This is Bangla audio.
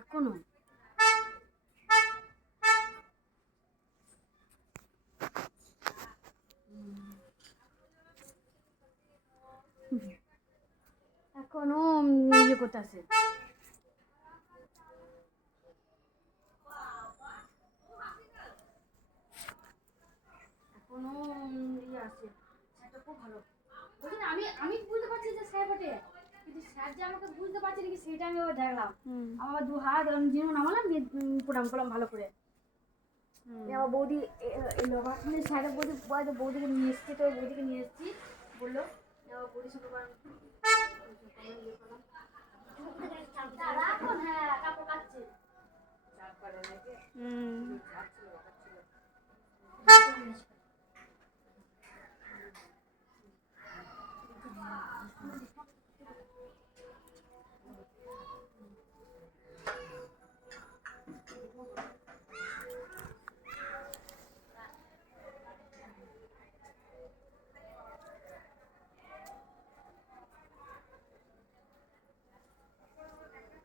এখনো এখনো ইয়ে করতেছে। এখনো ইয়ে আছে, স্যারটা খুব ভালো। বলছি না, আমি আমি বুঝতে পারছি যে স্যার বটে, কিন্তু স্যার যে আমাকে বুঝতে পারছে নাকি সেটা আমি আবার দেখলাম। আমার দু হাত যেমন নামালাম দিয়ে প্রণাম করলাম ভালো করে। এবার বৌদি এলো, আবার স্যারের বৌদিকে নিয়ে এসছি, তো বৌদিকে নিয়ে এসছি বললো, বৌদির সঙ্গে